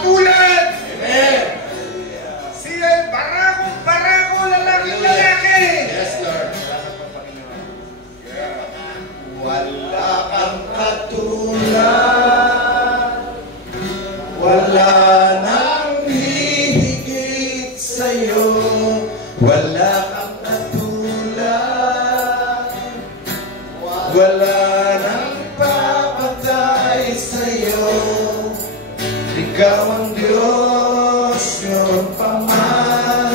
katulad. Amen. Siya ay barako, lalaki. Yes, Lord. Salamat po, Panginoon. Wala kang katulad, wala nang hihigit sa'yo, wala kang katulad, wala nang papatay sa'yo. Ikaw ang Diyos noon pa man,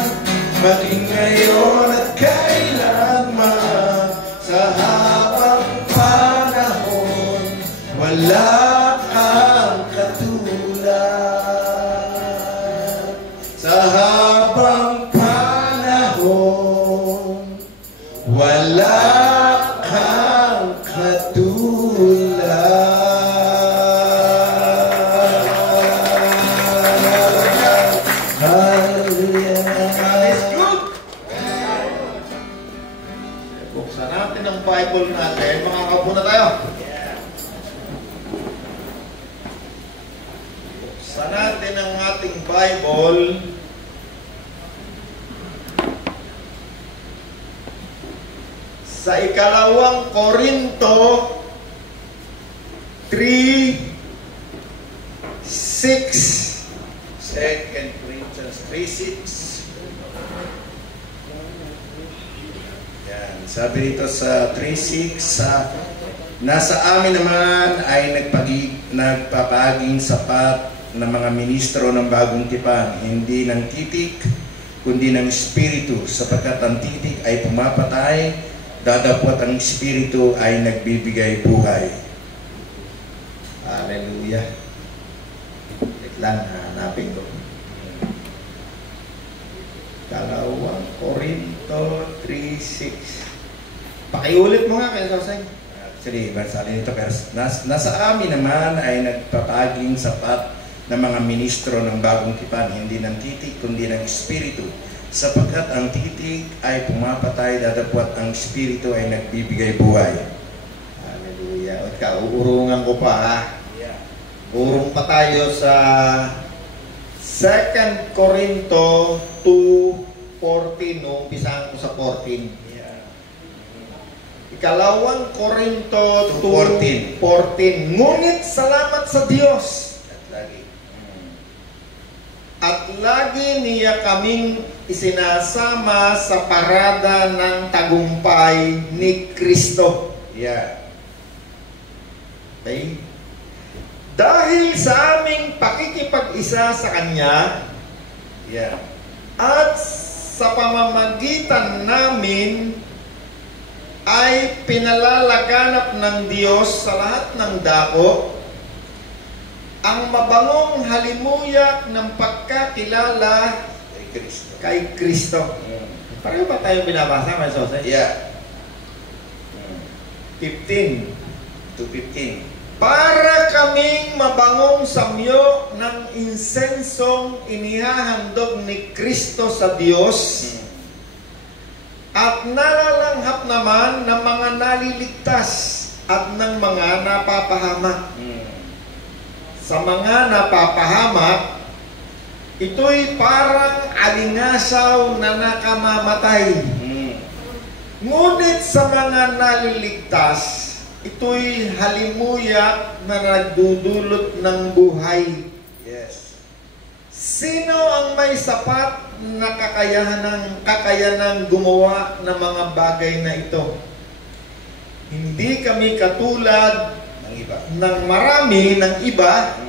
maging ngayon at kailanman, sa habang panahon, wala kang katulad. Sa habang panahon, wala kang katulad. Buksan natin ang Bible natin. Makakaupo na tayo. Buksan natin ang ating Bible. Sa ikalawang Korinto 3:6. 2 Corinthians 3:6. Yan. Sabi dito sa 3:6, nasa amin naman ay nagpapaging sapat na mga ministro ng bagong tipan, hindi ng titik, kundi ng Espiritu, sapagkat ang titik ay pumapatay, dadapot ang Espiritu ay nagbibigay buhay. Hallelujah. Wait lang, hanapin ko. Kalawang Korinto 3:6. Pakiulit mo nga kaya Sosay. Actually, barsali nito, pero nasa amin naman ay nagpapaging sapat na mga ministro ng bagong tipan, hindi ng titik, kundi ng Espiritu, sapagkat ang titik ay pumapatay, dadapwat ang Espiritu ay nagbibigay buhay. Hallelujah. At kauurungan ko pa, ha? Yeah. Urong pa tayo sa 2 Corinto 2:14, no? Umpisahan ko sa 14. Yeah. Ikalawang Korinto 2:14. Ngunit salamat sa Diyos. At lagi niya kaming isinasama sa parada ng tagumpay ni Kristo. Yeah. Okay? Dahil sa aming pakikipag-isa sa Kanya, yeah, at sa pamamagitan namin ay pinalalaganap ng Diyos sa lahat ng dako ang mabangong halimuyak ng pagkakilala kay Kristo. Pareho ba tayong binabasa, may Sosay? Yeah. 15 to 15. Para kaming mabangong samyo ng insensong inihahandog ni Kristo sa Diyos, at nalalanghap naman ng mga naliligtas at ng mga napapahamak. Sa mga napapahamak, ito'y parang alingasaw na nakamamatay. Ngunit sa mga naliligtas, ito'y halimuyak na nagdudulot ng buhay. Yes. Sino ang may sapat na kakayanang gumawa ng mga bagay na ito? Hindi kami katulad ng marami ng iba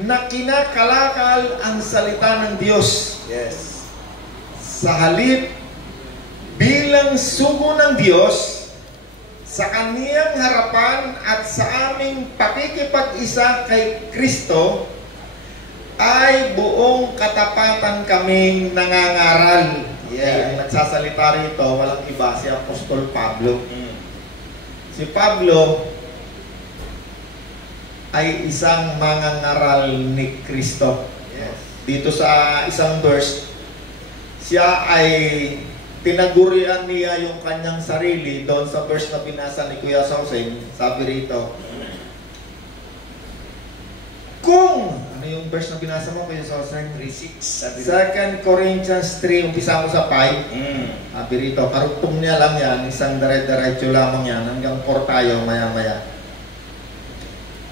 na kinakalakal ang salita ng Diyos. Yes. Sa halip, bilang sugo ng Diyos, sa Kaniyang harapan at sa aming pakikipag-isa kay Kristo, ay buong katapatan kaming nangangaral. Yeah. Ang nagsasalita rito, walang iba, si Apostol Pablo. Si Pablo ay isang mangangaral ni Kristo. Yes. Dito sa isang verse, siya ay tinagurian niya yung kanyang sarili. Doon sa verse na binasa ni Kuya Sauseng, sabi rito, kung, ano Ano yung verse na binasa mo kayo sa 3:6 sabi 2 Corinthians 3, umpisa ko sa 5. Sabi rito, karugtong niya lang yan, isang dire-diretso lamang yan, hanggang 4 tayo maya-maya.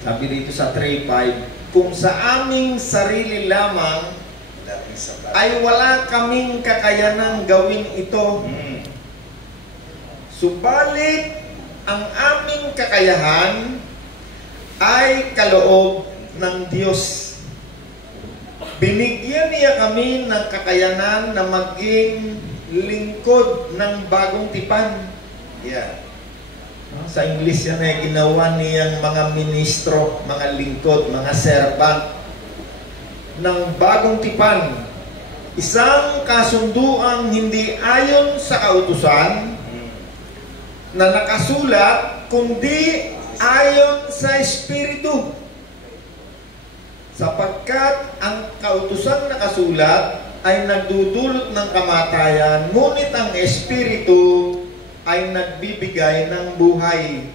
Sabi dito sa 3:5, kung sa aming sarili lamang ay wala kaming kakayanang gawin ito. Subalit, ang aming kakayahan ay kaloob ng Diyos. Binigyan niya kami ng kakayanan na maging lingkod ng bagong tipan. Yeah. Sa English yan ay ginawa niyang mga ministro, mga lingkod, mga servant ng bagong tipan. Isang kasunduang hindi ayon sa kautusan na nakasulat, kundi ayon sa Espiritu. Sapagkat ang kautusang nakasulat ay nagdudulot ng kamatayan, ngunit ang Espiritu ay nagbibigay ng buhay.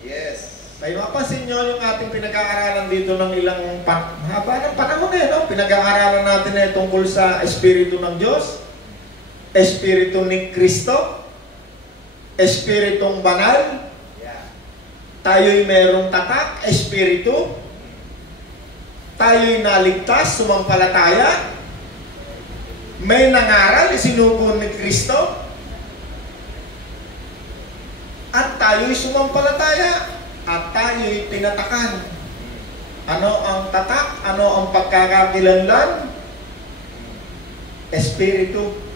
Yes. May mapansin nyo yung ating pinag-aaralan dito ng ilang haba ng panahon no? Pinag-aaralan natin na tungkol sa Espiritu ng Diyos, Espiritu ni Kristo, Espiritong banal. Tayo'y merong tatak, Espiritu. Tayo'y naligtas, sumampalataya. May nangaral, isinugo ni Kristo. At tayo'y sumampalataya. At tayo'y tinatakan. Ano ang tatak? Ano ang pagkakakilanlan? Espiritu.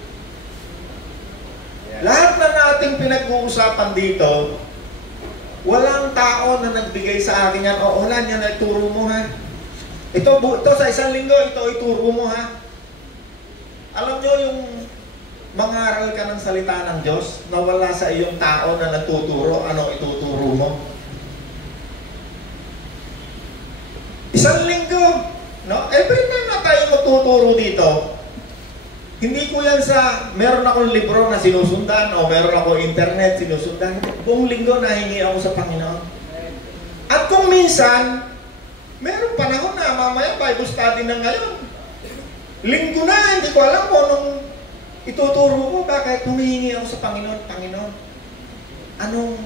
Lahat na nating pinag-uusapan dito, walang tao na nagbigay sa akin yan, o wala niya na ituro mo ha. Ito sa isang linggo, ito ituro mo ha. Alam nyo yung mangaral ka ng salita ng Diyos na wala sa iyong tao na nagtuturo, ano ituturo mo? Isang linggo, no? Every time na tayo magtuturo dito, hindi ko yan sa, meron akong libro na sinusundan o meron ako internet sinusundan. Buong linggo nahingi ako sa Panginoon. At kung minsan, meron panahon na mamaya Bible study na ngayon. Linggo na, hindi ko alam kung anong ituturo ko. Bakit humihingi ako sa Panginoon? Panginoon, anong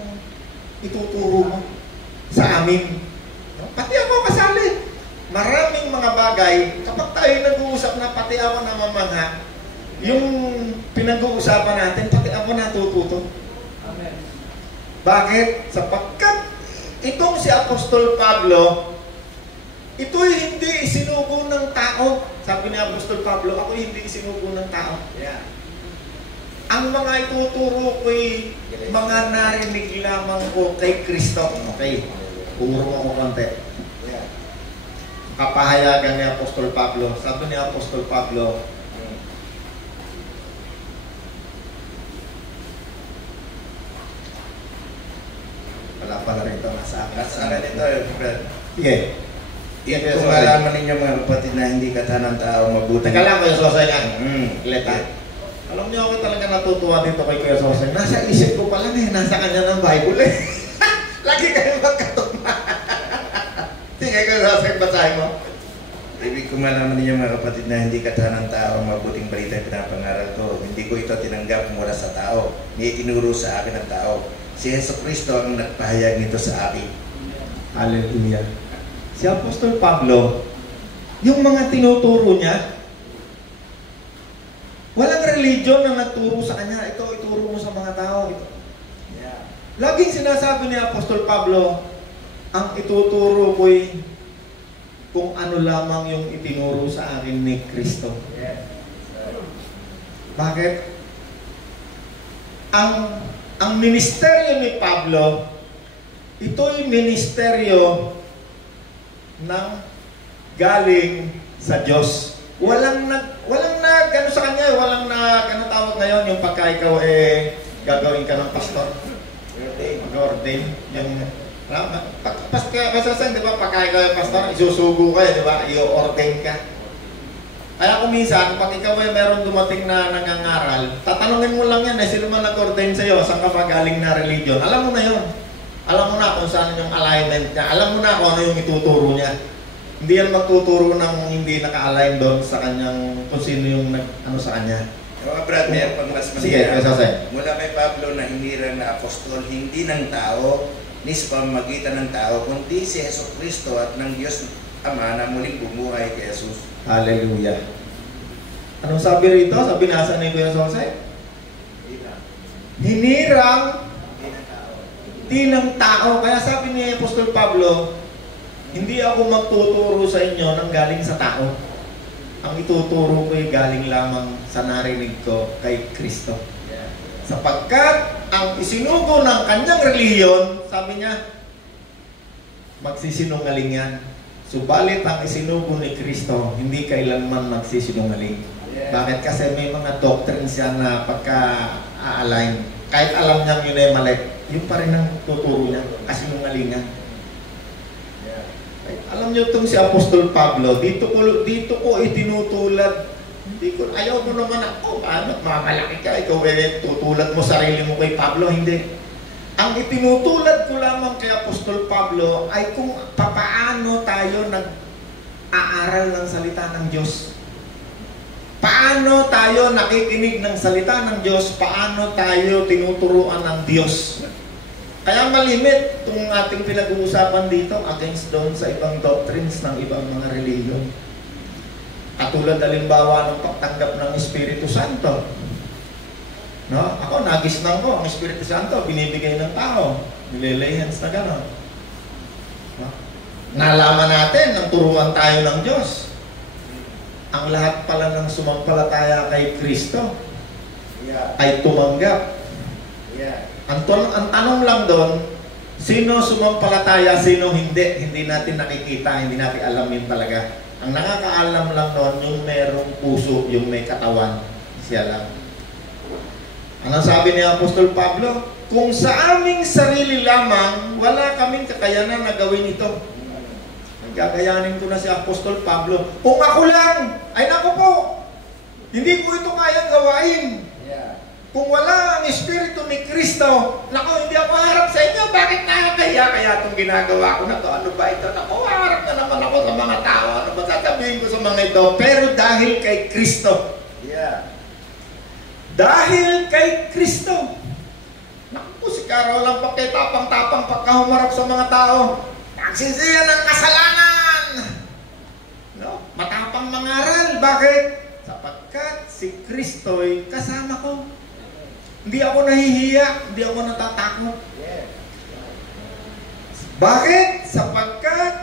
ituturo mo sa amin? No? Pati ako kasali. Maraming mga bagay, kapag tayo nag-uusap na pati ako na mamangha, yung pinag-uusapan natin, pati ako natututo. Amen. Bakit? Sapagkat itong si Apostol Pablo, ito'y hindi isinugo ng tao. Sabi ni Apostol Pablo, ako'y hindi isinugo ng tao. Yeah. Ang mga ituturo ko'y mga narinig lamang ko kay Kristo. Okay, puro ako konti. Yeah. Kapahayagan ni Apostol Pablo. Sabi ni Apostol Pablo, wala pala rito, nasa akin. Nasa akin ito, Fred. Sige. Kung malaman ninyo mga kapatid na hindi katanan tao mabuti. Teka lang, Kuya Sosay nga. Ileta. Alam niyo ako talaga natutuwa dito kay Kuya Sosay. Nasa isip ko pala nasa kanya ng Bible eh. Lagi kayo magkatuma. Sige, Kuya Sosay, basahin mo. Ibig kung malaman ninyo mga kapatid na hindi katanan tao mabuting balita yung pinapangaral ko. Hindi ko ito tinanggap mula sa tao. Ni itinuro sa akin ng tao. Si Jesucristo ang nagpahayag nito sa akin. Hallelujah. Si Apostol Pablo, yung mga tinuturo niya, walang religion na nagturo sa kanya. Ito, ituro mo sa mga tao. Ito. Yeah. Laging sinasabi ni Apostol Pablo, ang ituturo ko'y kung ano lamang yung itinuro sa akin ni Kristo. Yeah. Bakit? Ang ministeryo ni Pablo, ito'y ministeryo ng galing sa Diyos. Walang ano sa kanya, walang ano tawag ngayon, yung pagka ikaw gagawin ka ng pastor. Mag-ordain. Yung pasasan, di ba, pagka ikaw yung pastor, isusugo ka, di ba, i-ordain ka. Kaya kung minsan, pag ikaw ay meron dumating na nangangaral, tatanungin mo lang yan, sino man nag-ordain sa'yo, saan ka ba galing na religion? Alam mo na yun. Alam mo na kung saan yung alignment niya. Alam mo na kung ano yung ituturo niya. Hindi yan magtuturo ng hindi naka-align doon sa kanyang kung sino yung ano sa kanya. Mga brad, may pang mas Sige, Jose. mula kay Pablo na hinirang na apostol, hindi ng tao, ni sa pamamagitan ng tao, kundi si Jesucristo at ng Diyos Ama na muling bumuhay kay Jesus. Hallelujah. Anong sabi rito? Sabi nasa ni Kuya Jose? Hinirang di ng tao. Kaya sabi ni Apostol Pablo, hindi ako magtuturo sa inyo ng galing sa tao. Ang ituturo ko ay galing lamang sa narinig ko kay Kristo. Sapagkat ang isinugo ng kanyang reliyon, sabi niya, magsisinungaling yan. Subalit ang isinugo ni Kristo, hindi kailanman magsisinungaling. Bakit? Kasi may mga doctrines yan na pagka-align. Kahit alam niya yun ay mali, yun pa rin ang tuturo niya, kasinungalingan. Alam niyo itong si Apostol Pablo, dito ko itinutulad. Ayaw mo naman ako, paano? Mamalaki ka, ikaw tutulad mo sarili mo kay Pablo, hindi. Ang itinutulad ko lamang kay Apostol Pablo ay kung paano tayo nag-aaral ng salita ng Diyos. Paano tayo nakikinig ng salita ng Diyos, paano tayo tinuturuan ng Diyos. Kaya malimit itong ating pinag-uusapan dito against doon sa ibang doctrines ng ibang mga reliyon. Katulad halimbawa ng pagtanggap ng Espiritu Santo. No? Ako, nagisnan ko, ang Espiritu Santo, binibigay ng tao. Nililay hands na gano'n. No? Nalaman natin, nang turuan tayo ng Diyos. Ang lahat pala ng sumampalataya kay Kristo ay tumanggap. Ang tanong lang doon, sino sumampalataya, sino hindi. Hindi natin nakikita, hindi natin alam yun talaga. Ang nakakaalam lang doon, yung merong puso, yung may katawan. Siya lang. Ano sabi ni Apostol Pablo? Kung sa aming sarili lamang, wala kaming kakayanan na gawin ito. Gagayanin ko na si Apostol Pablo. Kung ako lang, ay naku po, hindi ko ito kayang gawain. Kung wala ang Espiritu ni Kristo, naku, hindi ako harap sa inyo. Bakit nakakaya kaya itong ginagawa ko na to? Ano ba ito? Naku, harap na naman ako sa mga tao. Ano ba sasabihin ko sa mga ito? Pero dahil kay Kristo. Dahil kay Kristo. Naku, si Carol lang pakitapang-tapang pagka humarap sa mga tao. Nagsisiya ng kasalanan. No? Matapang mangaral. Bakit? Sapagkat si Kristo'y kasama ko. Hindi ako nahihiya. Hindi ako natatakot. Bakit? Sapagkat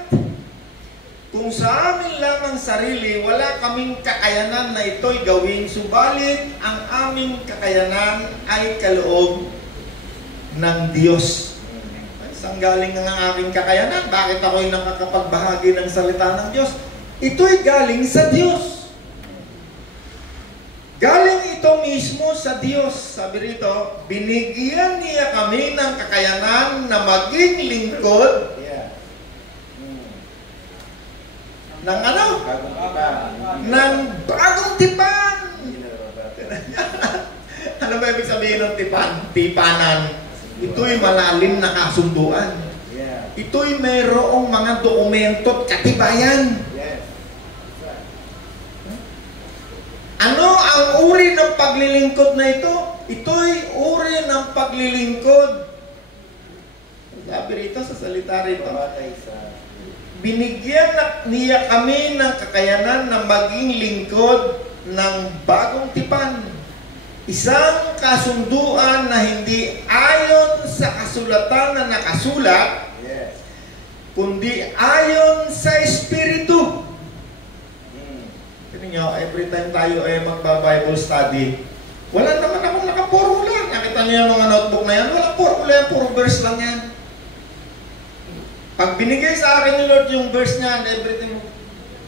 kung sa amin lamang sarili, wala kaming kakayanan na ito'y gawin, subalit ang aming kakayanan ay kaloob ng Diyos. Saan galing ang aking kakayanan? Bakit ako'y nakakapagbahagi ng salita ng Diyos? Ito'y galing sa Diyos. Galing ito mismo sa Diyos. Sabi rito, binigyan niya kami ng kakayanan na maging lingkod ng ano? Ng bagong tipan. Ano ba ibig sabihin ng tipan? Tipanan. Ito'y malalim na kasunduan. Ito'y mayroong mga dokumento at katibayan. Ano ang uri ng paglilingkod na ito? Ito'y uri ng paglilingkod. Sabi rito sa salita rito, binigyan niya kami ng kakayanan na maging lingkod ng bagong tipan. Isang kasunduan na hindi ayon sa kasulatan na nakasulat, kundi ayon sa Espiritu. Tignan nyo, every time tayo ay magba-Bible study, wala naman akong nakapormula. Nakita nyo yung mga notebook na yan, walang formula yan, puro verse lang yan. Pag binigay sa akin ni Lord yung verse niya and everything,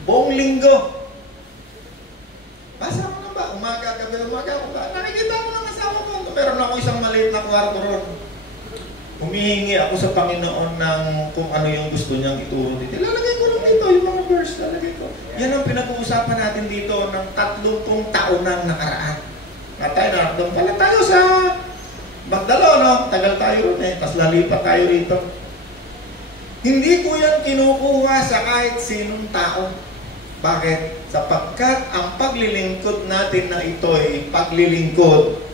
buong linggo, basa mo na ba? Umaga, gabi, umaga, nakikita mo ng asawa ko. Meron ako isang maliit na kwarto ron. Humihingi ako sa Panginoon ng kung ano yung gusto niyang ituro dito. Lalagay ko lang dito yung mga verse, lalagay ko. Yan ang pinag-uusapan natin dito ng 30 taon nang nakaraan. Doon pala tayo sa Magdalo, no? Tagal tayo ron eh. Tapos lalipat tayo rito. Hindi ko yan kinukuha sa kahit sinong tao. Bakit? Sapagkat ang paglilingkod natin na ito ay paglilingkod.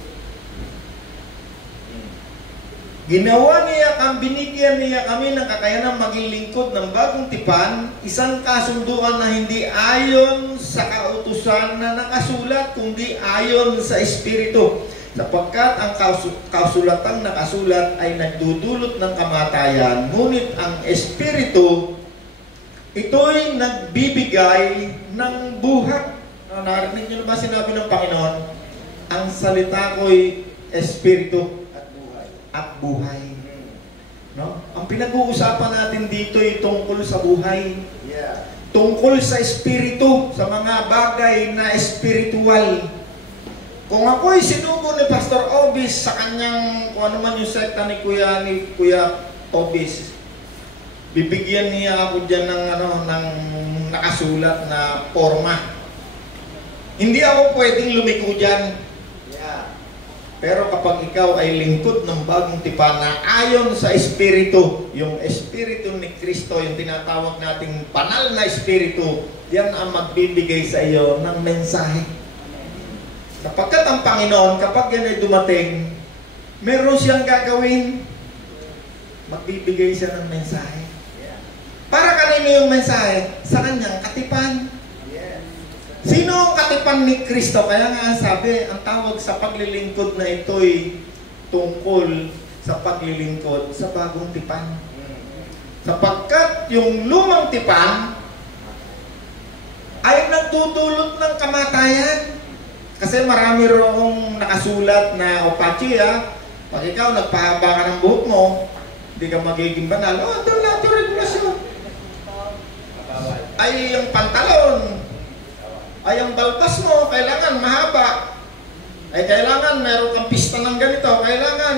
Ginawa niya binigyan niya kami ng kakayanang maging lingkod ng bagong tipan, isang kasunduan na hindi ayon sa kautusan na nakasulat, kundi ayon sa Espiritu. Sapagkat ang kausulatang nakasulat ay nagdudulot ng kamatayan, ngunit ang Espiritu, ito'y nagbibigay ng buhay. Narinig niyo na ba sinabi ng Panginoon? Ang salita ko'y Espiritu at buhay. No? Ang pinag-uusapan natin dito ay tungkol sa buhay. Yeah. Tungkol sa espiritu, sa mga bagay na espiritual. Kung ako'y sinugo ni Pastor Obis sa kanyang, kung ano man yung sekta ni Kuya Obis, bibigyan niya ako dyan ng, ng nakasulat na forma. Hindi ako pwedeng lumiko dyan. Yeah. Pero kapag ikaw ay lingkod ng bagong tipan na ayon sa Espiritu, yung Espiritu ni Kristo, yung tinatawag nating banal na Espiritu, yan ang magbibigay sa iyo ng mensahe. Sapagkat ang Panginoon, kapag yan ay dumating, meron siyang gagawin, magbibigay siya ng mensahe. Para kanino yung mensahe? Sa kanyang katipan. Sino ang katipan ni Kristo? Kaya nga sabi, ang tawag sa paglilingkod na ito'y tungkol sa paglilingkod sa bagong tipan. Sapagkat yung lumang tipan ay nagdudulot ng kamatayan. Kasi marami roong nakasulat na, o Pachi pag ikaw nagpahaba ka ng buhok mo, hindi ka magiging banal. Ito lahat yung regulasyon. Ay yung pantalon, ay ang balbas mo, kailangan mahaba. Ay kailangan meron kang pista ng ganito. Kailangan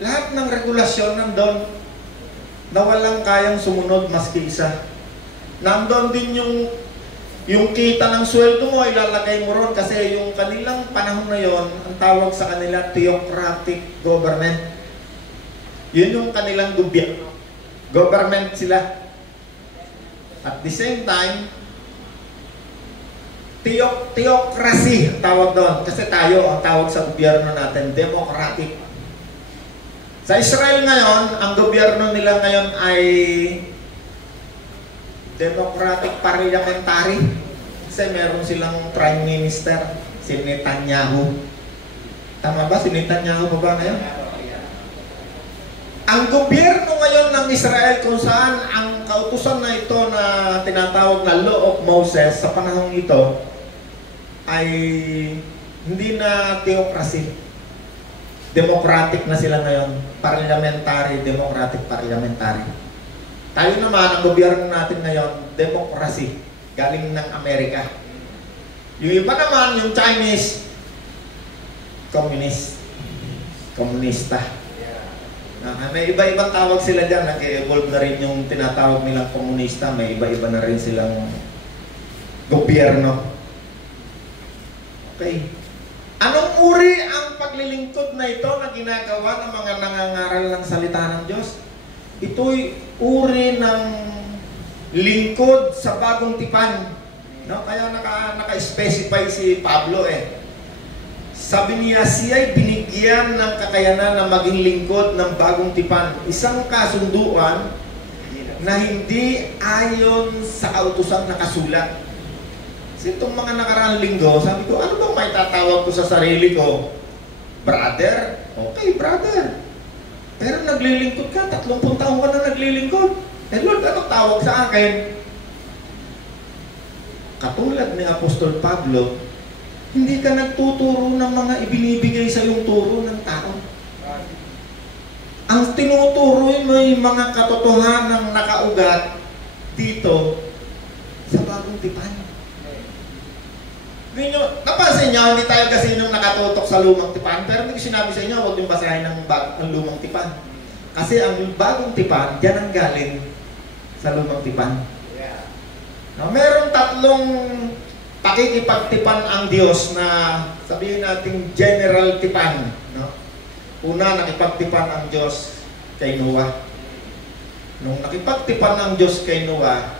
lahat ng regulasyon nandun na walang kayang sumunod maski isa. Nandun din yung kita ng sweldo mo, ilalagay mo ron kasi yung kanilang panahon na yon, ang tawag sa kanila theocratic government. Yun yung kanilang gobyerno. Government sila. At the same time, theocracy ang tawag doon. Kasi tayo, ang tawag sa gobyerno natin, democratic. Sa Israel ngayon, ang gobyerno nila ngayon ay democratic parliamentary. Kasi meron silang prime minister, si Netanyahu. Tama ba? Si Netanyahu ba ngayon? Ang gobyerno ngayon ng Israel kung saan ang kautusan na ito na tinatawag na Law of Moses sa panahong ito ay hindi na theocracy. Democratic na sila ngayon. Parliamentary, democratic, parliamentary. Tayo naman, ang gobyerno natin ngayon, democracy. Galing ng Amerika. Yung iba naman, yung Chinese, communist. Komunista. May iba-ibang tawag sila dyan. Nag-evolve na rin yung tinatawag nilang komunista. May iba-iba na rin silang gobyerno. Okay. Anong uri ang paglilingkod na ito na ginagawa ng mga nangangaral ng salita ng Diyos? Ito'y uri ng lingkod sa bagong tipan. No? Kaya naka-specify si Pablo Sabi niya, siya'y binigyan ng kakayanan na maging lingkod ng bagong tipan. Isang kasunduan na hindi ayon sa kautusan na kasulat. Kasi itong mga nakaraang linggo, sabi ko, ano bang may tatawag ko sa sarili ko? Brother? Okay, brother. Pero naglilingkod ka, 30 taon ka na naglilingkod. Lord, anong tawag sa akin? Katulad ni Apostol Pablo, hindi ka nagtuturo ng mga ibinibigay sa iyong turo ng tao. Ang tinuturo mo yung mga katotohanang nakaugat dito sa bagong tipan. Napansin niyo, hindi tayo kasi nung nakatutok sa lumang tipan, pero hindi ko sinabi sa inyo, huwag yung basahin ng lumang tipan. Kasi ang bagong tipan, dyan ang galing sa lumang tipan. Now, meron tatlong pakikipagtipan ang Diyos na sabihin natin general tipan. No? Una, nakipagtipan ang Diyos kay Noah. Nung nakipagtipan ng Diyos kay Noah,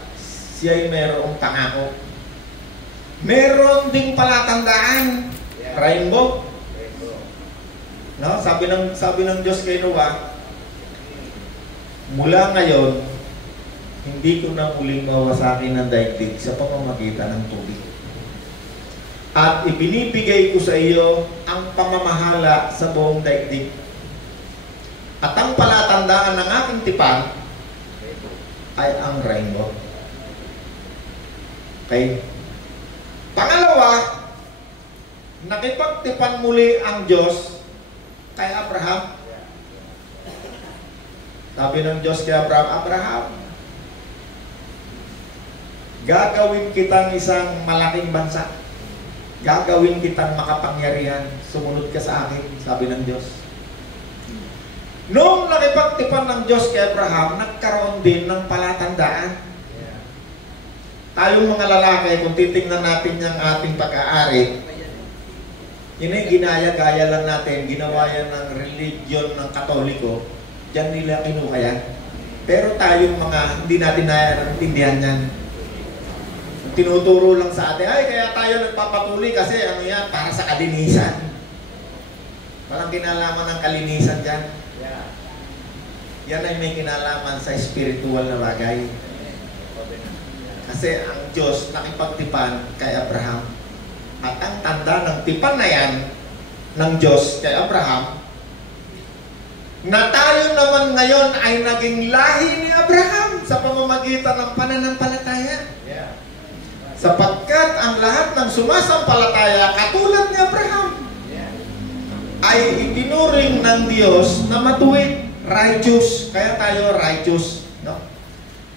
siya ay mayroong pangako. Meron ding palatandaan. Rainbow. No? Sabi ng Diyos kay Noah, mula ngayon, hindi ko na muling mawasakin ng daigdig sa pamamagitan ng tubig. At ibinibigay ko sa iyo ang pamamahala sa buong daigdig. At ang palatandaan ng aking tipan ay ang rainbow. Okay? Pangalawa, nakipagtipan muli ang Diyos kay Abraham. Sabi ng Diyos kay Abraham, Abraham, gagawin kitang isang malaking bansa. Gagawin kitang makapangyarihan. Sumunod ka sa akin, sabi ng Diyos. Noong nakipagtipan ng Diyos kay Abraham, nagkaroon din ng palatandaan. Tayong mga lalaki, kung titingnan natin yung ating pag-aari, yun ay ginaya-gaya lang natin, ginawa yan ng religion ng Katoliko, diyan nila kinuha yan. Pero tayong mga hindi natin naiintindihan yan. Tinuturo lang sa atin, ay kaya tayo nagpapatuloy kasi ano yan, para sa kalinisan. Walang kinalaman ng kalinisan dyan. Yan ay may kinalaman sa spiritual na bagay. Kasi ang Diyos nakipagtipan kay Abraham. At ang tanda ng tipan na yan ng Diyos kay Abraham, na tayo naman ngayon ay naging lahi ni Abraham sa pamamagitan ng pananampalataya. Sapagkat ang lahat ng sumasampalataya katulad ni Abraham ay itinuring ng Diyos na matuwid, righteous. Kaya tayo righteous, no?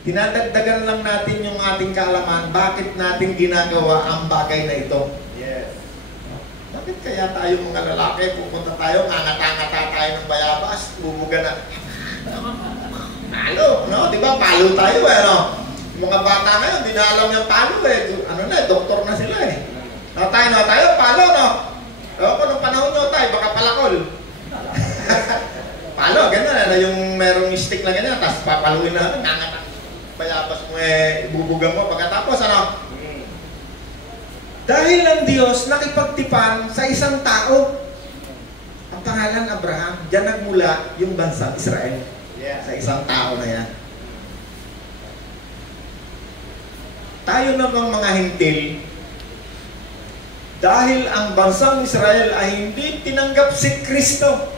Dinadagdagan lang natin yung ating kaalaman, bakit natin ginagawa ang bagay na ito. Yes. Bakit kaya tayo mga lalaki, pupunta tayo, ngangata-ngata tayo ng bayabas, bubuga na. Palo, no? Di ba? Palo tayo no? Mga bata ngayon, di na alam yung palo Ano na, doktor na sila No, tayo, palo, no? Ewan ko, nung panahon nyo tayo, baka palakol. Palo, ganyan yung merong stick na ganyan, tapos papaluin na, ngangata. Bayabas mo ibubuga mo pagkatapos dahil ang Diyos nakipagtipan sa isang tao, ang pangalan Abraham, diyan nagmula yung bansang Israel. Sa isang tao na yan. Tayo namang mga hintil, dahil ang bansang Israel ay hindi tinanggap si Kristo,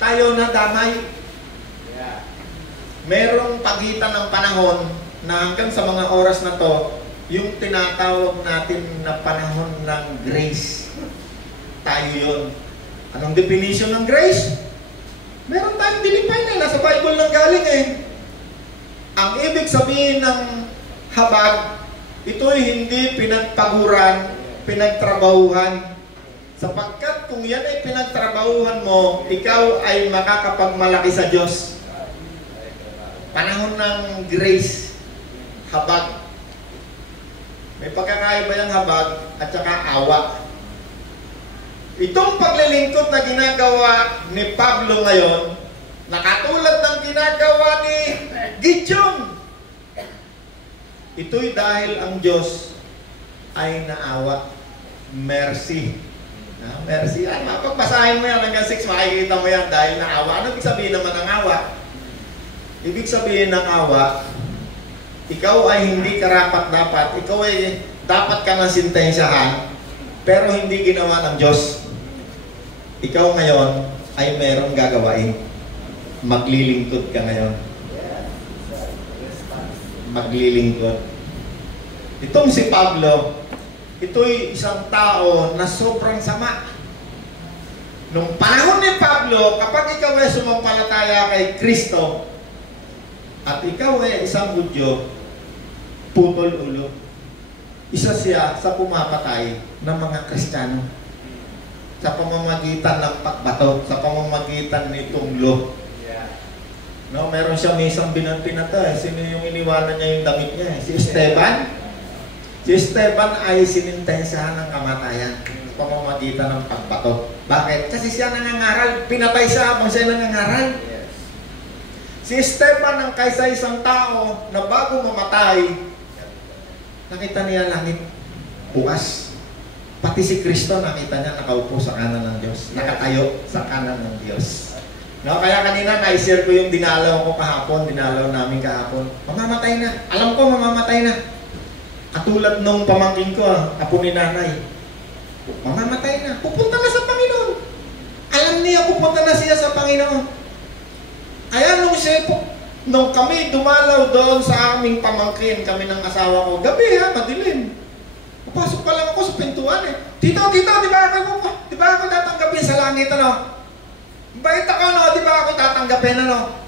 tayo na damay. Merong pagitan ng panahon na hanggang sa mga oras na to, yung tinatawag natin na panahon ng grace. Tayo yun. Anong definition ng grace? Meron tayong dinipay na nasa Bible lang galing Ang ibig sabihin ng habag, ito'y hindi pinagpaguran, pinagtrabahuhan. Sapagkat kung yan ay pinagtrabahuhan mo, ikaw ay makakapagmalaki sa Diyos. Panahon ng grace, habag. May pagkakaiba yung habag at saka awa. Itong paglilingkod na ginagawa ni Pablo ngayon, nakatulad ng ginagawa ni Gideon. Ito'y dahil ang Diyos ay naawa. Mercy. Mercy. Ay, mapagbasahin mo yan hanggang 6, makikita mo yan dahil naawa. Ano ibig sabihin naman ng awa? Ibig sabihin ng awa, ikaw ay hindi karapat-dapat, ikaw ay dapat ka ng sintensyahan, pero hindi ginawa ng Diyos. Ikaw ngayon ay merong gagawain. Maglilingkod ka ngayon. Maglilingkod. Itong si Pablo, ito'y isang tao na sobrang sama. Nung panahon ni Pablo, kapag ikaw ay sumampalataya kay Kristo, at ikaw ay isang Hudyo, putol ulo. Isa siya sa pumapatay ng mga Kristiyano. Sa pamamagitan ng pagbato, sa pamamagitan nitong law. No, meron siya may isang pinatay. Sino yung iniwanan niya yung damit niya? Si Esteban. Si Esteban ay sinintensyahan ng kamatayan sa pamamagitan ng pagbato. Bakit? Kasi siya nangangaral. Pinatay siya habang siya nangangaral. Si Esteban ang kaisa-isang tao na bago mamatay, nakita niya langit bukas. Pati si Kristo nakita niya nakaupo sa kanan ng Diyos. Nakatayo sa kanan ng Diyos. No, kaya kanina na-share ko yung dinalaw ko kahapon, dinalaw namin kahapon. Mamamatay na. Alam ko mamamatay na. Katulad nung pamangkin ko, apo ni nanay. Mamamatay na. Pupunta na sa Panginoon. Alam niya pupunta na siya sa Panginoon. Kaya nung kami dumalaw doon sa aming pamangkin, kami ng asawa ko, gabi madilim. Papasok pa lang ako sa pintuan Tito, di ba ako tatanggapin sa langit, ano? Bait ako, no? Di ba ako tatanggapin, ano?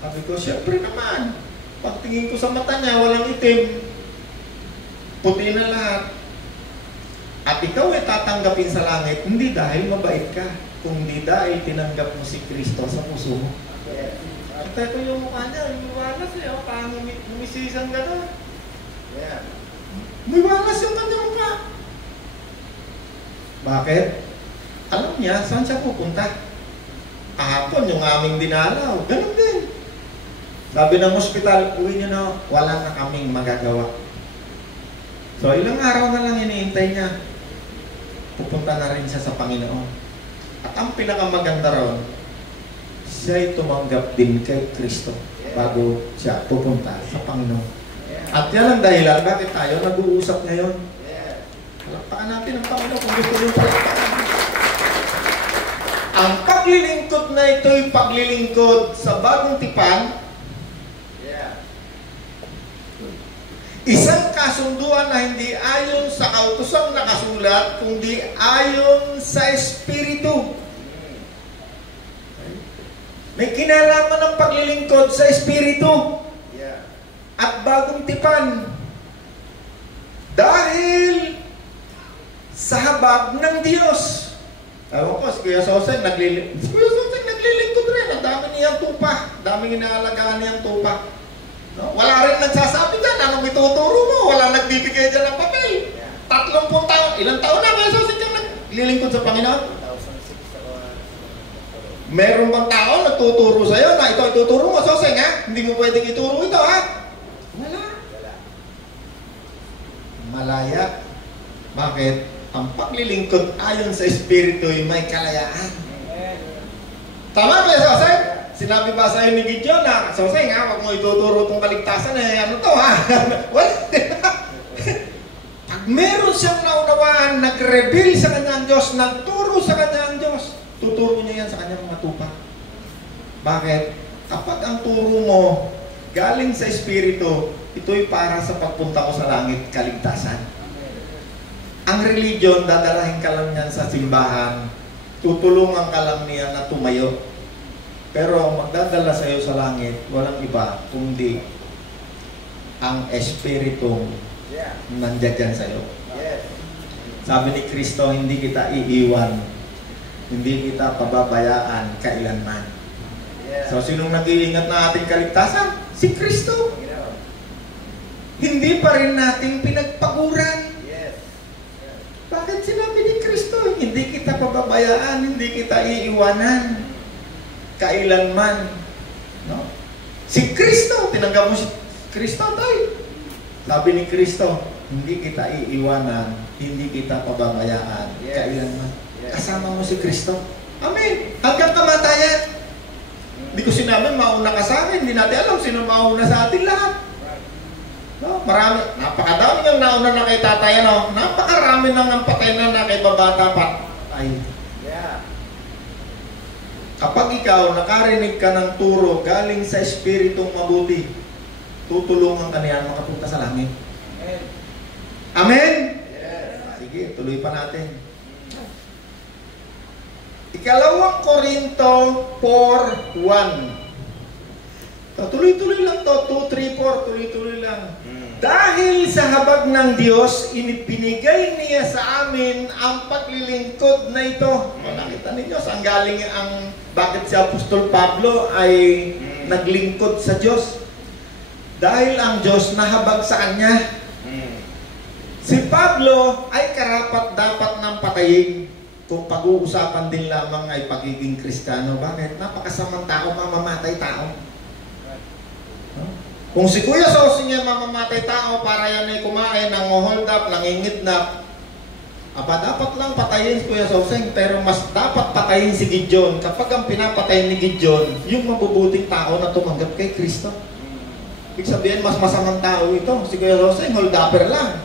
Sabi ko, syempre naman. Pagtingin ko sa mata niya, walang itim. Puti na lahat. At ikaw tatanggapin sa langit, hindi dahil mabait ka, kundi dahil tinanggap mo si Kristo sa puso mo. Kaya ko yung mukha niya, umiwalas parang umisisang gano'n. Umiwalas yung kanyang mukha. Bakit? Alam niya, saan siya pupunta? Kahapon, yung aming dinalaw, ganun din. Sabi ng ospital, uwi niyo na, wala na kaming magagawa. So, ilang araw na lang iniintay niya. Pupunta na rin siya sa Panginoon. At ang pinakamaganda ron, siya'y tumanggap din kay Kristo bago siya pupunta sa Panginoon. At yan ang dahilan, bakit tayo nag-uusap ngayon? Palakpakan natin ang Panginoon kung gusto nyo palakpakan. Ang paglilingkod na ito'y paglilingkod sa bagong tipan. Isang kasunduan na hindi ayon sa kautosang nakasulat, kundi ayon sa Espiritu. May kinalaman ng paglilingkod sa Espiritu at bagong tipan. Dahil sa habag ng Diyos. Ewan ko, si Kuya Sosen naglilingkod rin. Ang dami niyang tupa. Daming inaalagaan niyang tupa. No? Wala rin nagsasabi dyan. Anong ituturo mo? Wala nagbibigay dyan ng papel. 30 taon. Ilang taon na Kuya Sosen kang naglilingkod sa Panginoon? Meron bang tao nagtuturo sa'yo na ito ituturo mo, Sosen, ha? Hindi mo pwedeng ituro ito, ha? Wala. Malaya. Bakit? Ang paglilingkod ayon sa Espiritu ay may kalayaan. Tama ba, Sosen? Sinabi ba sa'yo ni Gideon na, Sosen, ha? Huwag mo ituturo itong kaligtasan, ano to, ha? Well, pag meron siyang naunawaan, nag-reveal sa kanyang Diyos, nagturo sa kanyang Diyos, tuturo niya yan sa kanyang mga tupa. Bakit? Kapag ang turo mo galing sa Espiritu, ito'y para sa pagpunta ko sa langit, kaligtasan. Ang religion, dadalahin ka lang niyan sa simbahan, tutulungan ka lang niya na tumayo. Pero ang magdadala sa iyo sa langit, walang iba, kundi ang Espiritu nandiyan dyan sa iyo. Sabi ni Kristo, hindi kita iiwan, hindi kita pababayaan kailanman. So, sinong nag-iingat na ating kaligtasan? Si Kristo. Hindi pa rin natin pinagpaguran. Bakit sinabi ni Kristo? Hindi kita pababayaan, hindi kita iiwanan kailanman. No? Si Kristo, tinanggap mo si Kristo tayo. Sabi ni Kristo, hindi kita iiwanan, hindi kita pababayaan kailanman. Kasama mo si Kristo. Amen. Hanggang kamatayan. Hindi ko sinabi mauna ka sa akin, hindi natin alam sino mauna sa atin lahat. No, marami, napakadami ng nauna na kay tatay, no? Napakarami ng patay na kay babata pa. Ay. Kapag ikaw nakarinig ka ng turo galing sa Espiritong mabuti, tutulungan ka niyan makapunta sa langit. Amen? Sige, tuloy pa natin. Ikalawang Korinto 4:1. Tuloy-tuloy lang to, 2, 3, 4, tuloy-tuloy lang. Dahil sa habag ng Diyos, inipinigay niya sa amin ang paglilingkod na ito. Nakita ninyo, saan galing bakit si Apostol Pablo ay naglingkod sa Diyos? Dahil ang Diyos nahabag sa kanya. Si Pablo ay karapat dapat ng patayin kung pag-uusapan din lamang ay pagiging Kristiyano. Bakit? Napakasamang tao, mamamatay tao. No? Kung si Kuya Sosing niya mamamatay tao para yan ay kumain, nang-hold up, nangingidnap, dapat lang patayin si Kuya Sosing, pero mas dapat patayin si Gideon. Kapag ang pinapatay ni Gideon, yung mabubuting tao na tumanggap kay Kristo. Ibig sabihin, mas masamang tao ito. Si Kuya Sosing, hold upper lang.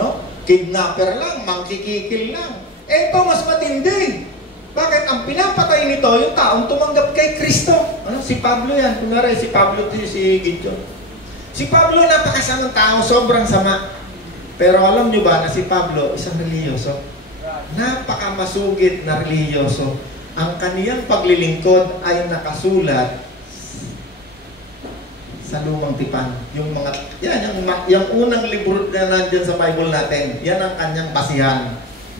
No? Kidnapper lang, mangkikikil lang. Ito mas matindi. Bakit? Ang pinapatay nito, yung taong tumanggap kay Kristo. Si Pablo yan. Kunwari, si Pablo si Gideon. Si Pablo, napakasamang tao, sobrang sama. Pero alam nyo ba na si Pablo, isang reliyoso? Napakamasugid na reliyoso. Ang kaniyang paglilingkod ay nakasulat sa Lumang Tipan. Yung mga, yung unang libro na nandyan sa Bible natin, yan ang kanyang basihan.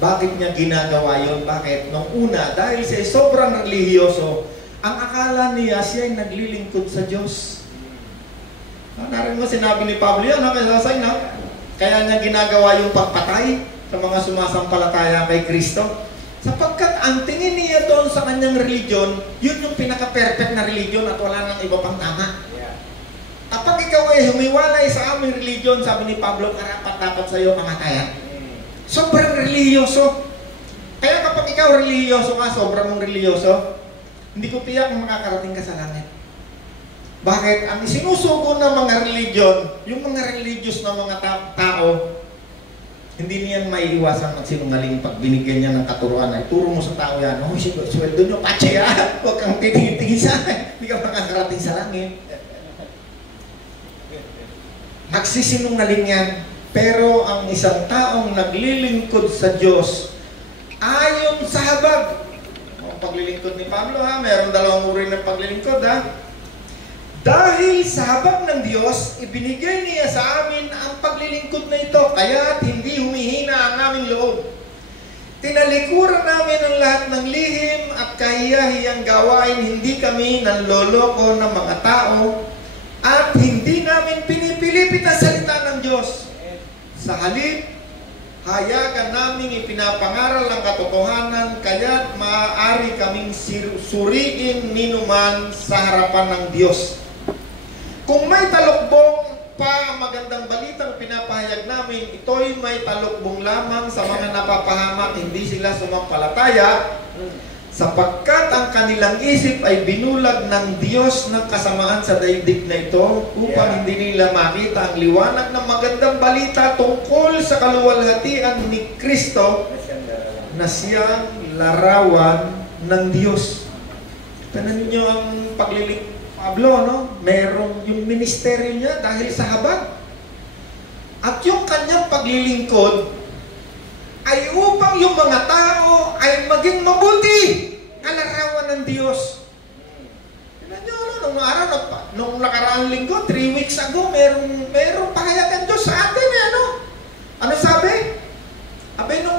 Bakit niya ginagawa yun? Bakit? Nung una, dahil siya sobrang relihiyoso, ang akala niya siya ay naglilingkod sa Diyos. Narinig mo, sinabi ni Pablo yan, kasasay na. Kaya niya ginagawa yung pagpatay sa mga sumasampalataya kay Kristo. Sapagkat ang tingin niya doon sa kanyang religion, yun yung pinaka-perfect na religion at wala nang iba pang tama. Kapag ikaw ay humiwalay sa aming religion, sabi ni Pablo, karapat dapat sa iyo kamatayan. Sobrang reliyoso. Kaya kapag ikaw reliyoso ka, sobrang mong reliyoso, hindi ko tiyak makakarating ka sa langit. Bakit? Ang isinusuko ng mga religion, yung mga religious na mga tao, hindi niyan maiiwasan magsinungaling pag binigyan niya ng katuruan. Ay, turo mo sa tao yan, oh, sweldo nyo, pache ya, huwag kang titingin sa akin, hindi ka makakarating sa langit. Magsisinungaling yan. Pero ang isang taong naglilingkod sa Diyos, ayon sa habag. Ang paglilingkod ni Pablo, meron dalawang uri ng paglilingkod, Dahil sa habag ng Diyos, ibinigay niya sa amin ang paglilingkod na ito, kaya't hindi humihina ang aming loob. Tinalikuran namin ang lahat ng lihim at kahiya-hiyang gawain, hindi kami nanloloko ng mga tao, at hindi namin pinipilipit ang salita ng Diyos. Sa halip, hayagan namin ipinapangaral ang katotohanan, kaya't maaari kaming suriin ninuman sa harapan ng Diyos. Kung may talukbong pa magandang balitang pinapahayag namin, ito'y may talukbong lamang sa mga napapahamak, hindi sila sumampalataya, sapagkat ang kanilang isip ay binulag ng Diyos ng kasamaan sa daigdig na ito upang hindi nila makita ang liwanag ng magandang balita tungkol sa kaluwalhatian ni Kristo na siyang larawan ng Diyos. Tanan niyo ang pagliling Pablo, no? Merong yung ministeryo niya dahil sa habag. At yung kanyang paglilingkod ay upang yung mga tao ay maging mabuti ang larawan ng Diyos. Tignan nyo, nung araw, nung nakaraang linggo, 3 weeks ago, merong pahayag ng Diyos sa atin, Ano sabi? Abay, nung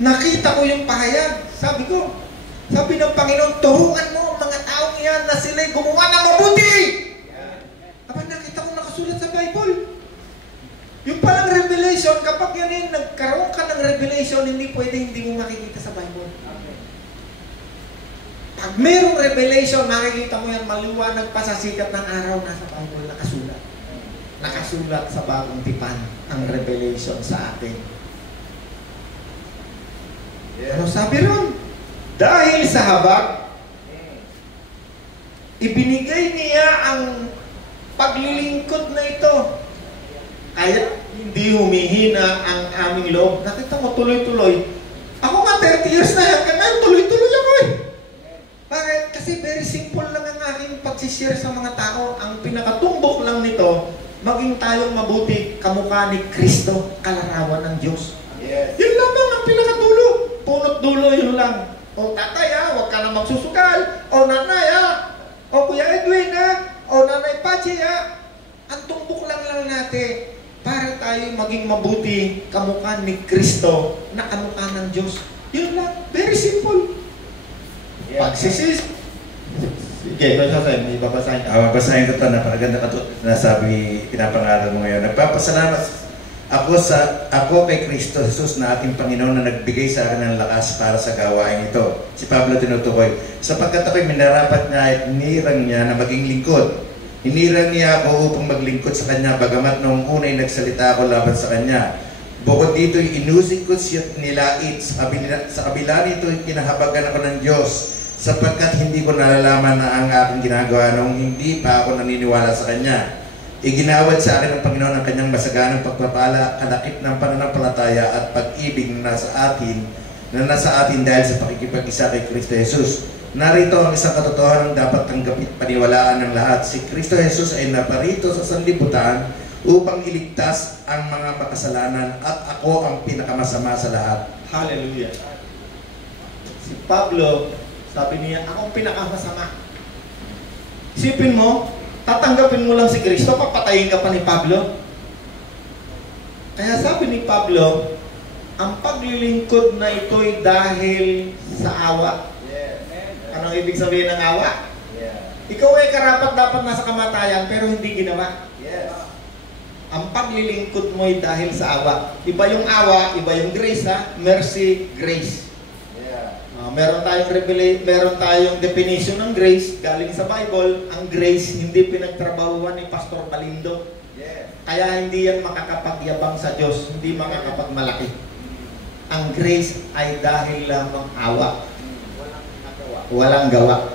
nakita ko yung pahayag, sabi ng Panginoon, turuan mo ang mga taong yan na sila'y gumawa ng mabuti. Abay, nakita ko nakasulat sa Bible. Yung palang revelation, kapag yan nagkaroon ka ng revelation, hindi mo makikita sa Bible. Pag mayroong revelation, makikita mo yan maliwanag pa sa sikat ng araw na sa Bible nakasulat. Nakasulat sa Bagong Tipan ang revelation sa atin. Ano sabi ron? Dahil sa habag, ibinigay niya ang paglilingkod na ito. Kaya hindi humihina ang aming loob. Nakita mo, tuloy-tuloy. Ako nga, 30 years na yan. Kaya tuloy-tuloy ako Bakit? Kasi very simple lang ang aking pagsishare sa mga tao. Ang pinakatumbok lang nito, maging tayong mabuti kamukha ni Kristo, kalarawan ng Diyos. Yes. Yun lamang ang pinakatulo. Punot dulo, yun lang. O tatay, huwag ka na magsusukal. O nanay, o Kuya Edwin, o nanay Pachi, ang tumbok lang natin para tayo maging mabuti kamukha ni Kristo na kamukha ng Diyos. Yun lang. Very simple. Pagsisis. Sige, babasahin. Babasahin ko ito. Napakaganda ka ito. Nasabi, pinapangaral mo ngayon. Nagpapasalamat Ako kay Kristo Jesus na ating Panginoon na nagbigay sa akin ng lakas para sa gawain ito. Si Pablo tinutukoy, sapagkat ako'y minarapat niya at hinirang niya na maging lingkod. Hinirang niya ako upang maglingkod sa Kanya, bagamat noong una'y nagsalita ako laban sa Kanya. Bukod dito, inusig ko siya nilait. Sa kabila nito, kinahabagan ako ng Diyos, sapagkat hindi ko nalalaman na ang aking ginagawa noong hindi pa ako naniniwala sa Kanya. Iginawad sa akin ng Panginoon ang Kanyang masaganang pagpapala, kalakip ng pananampalataya at pag-ibig na nasa atin dahil sa pakikipag-isa kay Kristo Jesus. Narito ang isang katotohanan dapat tanggapin paniwalaan ng lahat. Si Kristo Jesus ay naparito sa sanlibutan upang iligtas ang mga makasalanan at ako ang pinakamasama sa lahat. Hallelujah. Si Pablo, sabi niya, ako ang pinakamasama. Isipin mo, tatanggapin mo lang si Kristo, papatayin ka pa ni Pablo. Kaya sabi ni Pablo, ang paglilingkod na ito'y dahil sa awa. Anong ibig sabihin ng awa? Ikaw ay karapat dapat nasa kamatayan pero hindi ginawa. Ang paglilingkod mo'y dahil sa awa. Iba yung awa, iba yung grace ha. Mercy, grace. Meron tayong definition ng grace galing sa Bible. Ang grace hindi pinagtrabahuan ni Pastor Balindo. Kaya hindi yan makakapagyabang sa Diyos, hindi makakapagmalaki. Ang grace ay dahil lamang awa. Walang gawa.